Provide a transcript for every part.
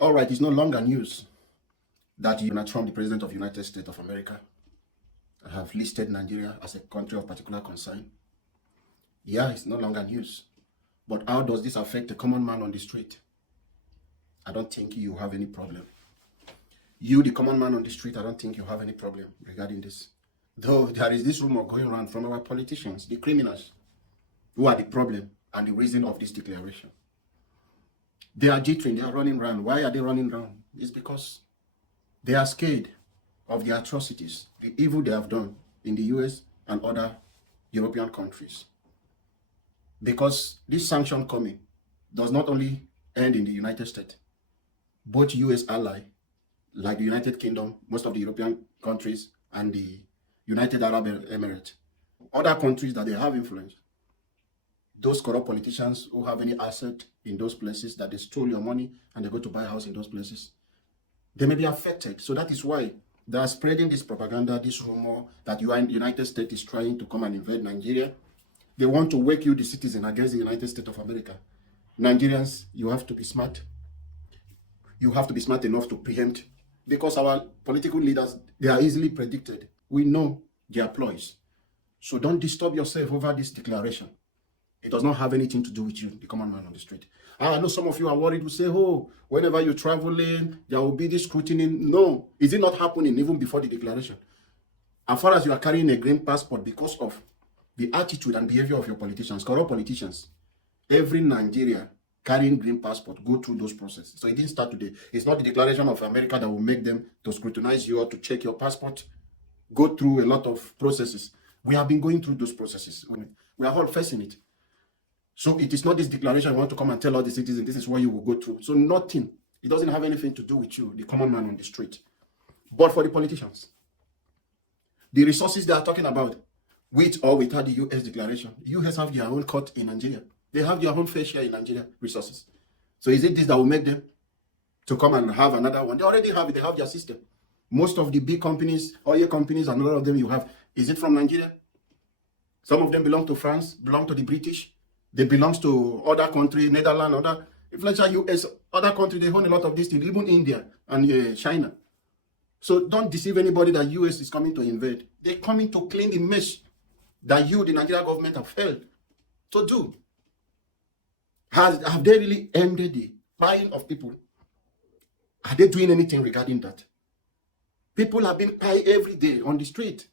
All right, it's no longer news that Donald Trump, the President of the United States of America, have listed Nigeria as a country of particular concern. Yeah, it's no longer news. But how does this affect the common man on the street? I don't think you have any problem. You, the common man on the street, I don't think you have any problem regarding this. Though there is this rumor going around from our politicians, the criminals, who are the problem and the reason of this declaration. They are jittering, they are running around. Why are they running around? It's because they are scared of the atrocities, the evil they have done in the US and other European countries. Because this sanction coming does not only end in the United States, both US ally, like the United Kingdom, most of the European countries, and the United Arab Emirates, other countries that they have influence, those corrupt politicians who have any asset in those places that they stole your money and they go to buy a house in those places, they may be affected. So that is why they are spreading this propaganda, this rumor that the United States is trying to come and invade Nigeria. They want to wake you, the citizen, against the United States of America. Nigerians, you have to be smart. You have to be smart enough to preempt, because our political leaders, they are easily predicted. We know their ploys. So don't disturb yourself over this declaration. It does not have anything to do with you, the common man on the street. I know some of you are worried to say, oh, whenever you're traveling, there will be this scrutiny. No, is it not happening even before the declaration? As far as you are carrying a green passport, because of the attitude and behavior of your politicians, corrupt politicians, every Nigeria carrying green passport go through those processes. So it didn't start today. It's not the declaration of America that will make them to scrutinize you or to check your passport, go through a lot of processes. We have been going through those processes. We are all facing it. So it is not this declaration you want to come and tell all the citizens, this is what you will go through. So nothing. It doesn't have anything to do with you, the common man on the street. But for the politicians, the resources they are talking about, with or without the US declaration, US have their own court in Nigeria. They have their own fair share in Nigeria resources. So is it this that will make them to come and have another one? They already have it. They have their system. Most of the big companies, oil companies, and a lot of them you have, is it from Nigeria? Some of them belong to France, belong to the British. They belong to other countries, Netherlands, other influential US, other countries. They own a lot of these things, even India and China. So don't deceive anybody that US is coming to invade. They're coming to clean the mess that you, the Nigerian government, have failed to do. Have they really ended the buying of people? Are they doing anything regarding that? People are being pied every day on the street.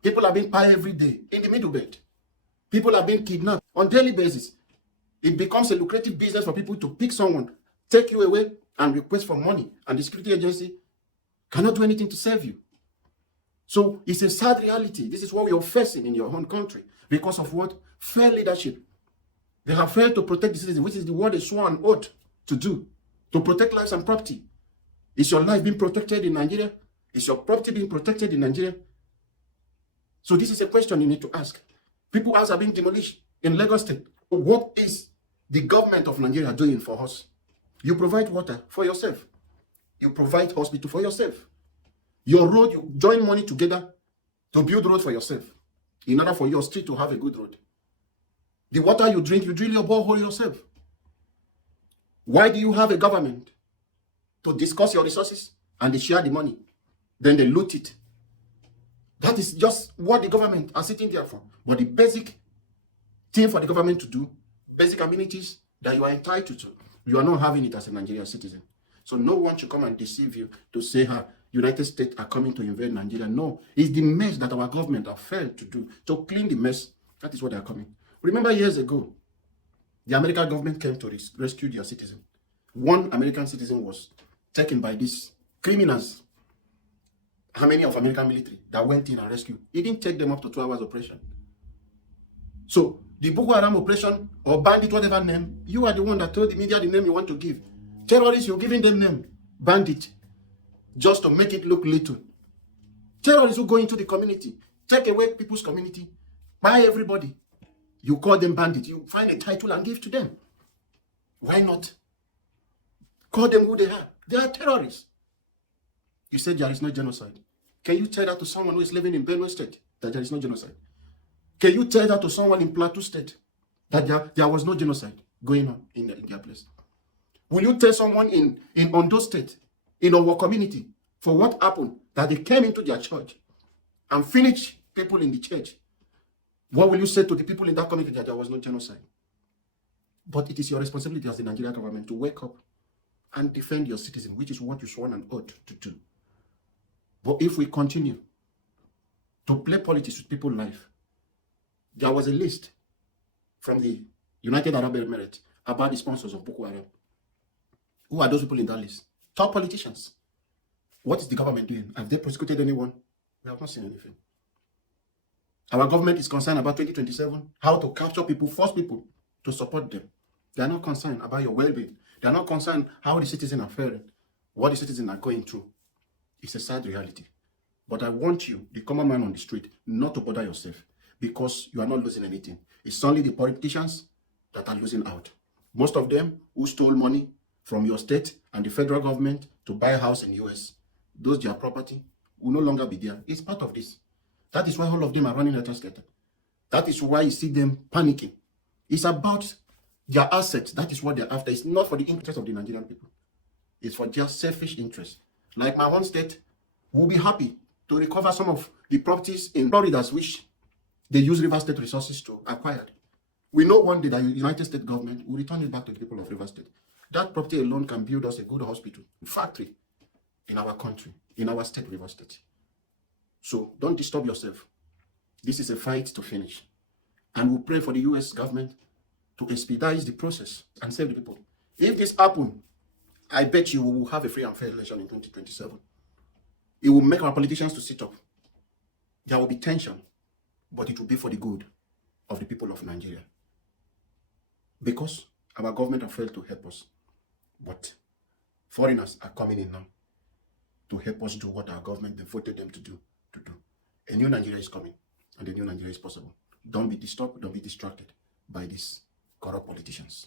People are being pied every day in the middle belt. People are being kidnapped on a daily basis. It becomes a lucrative business for people to pick someone, take you away, and request for money. And the security agency cannot do anything to save you. So it's a sad reality. This is what we are facing in your own country. Because of what? Fair leadership. They have failed to protect the citizens, which is the word they swore an oath to do. To protect lives and property. Is your life being protected in Nigeria? Is your property being protected in Nigeria? So this is a question you need to ask. People's houses are being demolished in Lagos State. What is the government of Nigeria doing for us? You provide water for yourself. You provide hospital for yourself. Your road, you join money together to build road for yourself in order for your street to have a good road. The water you drink, you drill your borehole yourself. Why do you have a government to discuss your resources and they share the money? Then they loot it. That is just what the government are sitting there for. But the basic thing for the government to do, basic amenities that you are entitled to, you are not having it as a Nigerian citizen. So no one should come and deceive you to say, United States are coming to invade Nigeria. No, it's the mess that our government have failed to do. To clean the mess, that is what they are coming. Remember years ago, the American government came to rescue their citizen. One American citizen was taken by these criminals. How many of American military that went in and rescued? It didn't take them up to 2 hours operation. So the Boko Haram operation or bandit, whatever name, you are the one that told the media the name you want to give. Terrorists, you're giving them name, bandit, just to make it look little. Terrorists who go into the community, take away people's community, buy everybody. You call them bandits. You find a title and give to them. Why not? Call them who they are. They are terrorists. You said there is no genocide. Can you tell that to someone who is living in Benue State, that there is no genocide? Can you tell that to someone in Plateau State, that there was no genocide going on in their place? Will you tell someone in Ondo State, in our community, for what happened, that they came into their church and finished people in the church? What will you say to the people in that community that there was no genocide? But it is your responsibility as the Nigerian government to wake up and defend your citizens, which is what you sworn an oath to do. But if we continue to play politics with people's life, there was a list from the United Arab Emirates about the sponsors of Boko Haram. Who are those people in that list? Top politicians. What is the government doing? Have they prosecuted anyone? We have not seen anything. Our government is concerned about 2027, how to capture people, force people to support them. They are not concerned about your well-being. They are not concerned how the citizens are faring, what the citizens are going through. It's a sad reality. But I want you, the common man on the street, not to bother yourself, because you are not losing anything. It's only the politicians that are losing out. Most of them who stole money from your state and the federal government to buy a house in the US, those their property will no longer be there. It's part of this. That is why all of them are running scatter. That is why you see them panicking. It's about their assets. That is what they're after. It's not for the interest of the Nigerian people. It's for just selfish interest. Like my own state will be happy to recover some of the properties in Florida, which they use River State resources to acquire. We know one day that the United States government will return it back to the people of River State. That property alone can build us a good hospital, factory in our country, in our state, River State. So don't disturb yourself. This is a fight to finish. And we'll pray for the US government to expedite the process and save the people. If this happens, I bet you we will have a free and fair election in 2027. It will make our politicians to sit up. There will be tension, but it will be for the good of the people of Nigeria. Because our government have failed to help us. But foreigners are coming in now to help us do what our government voted them to do. A new Nigeria is coming, and a new Nigeria is possible. Don't be disturbed, don't be distracted by these corrupt politicians.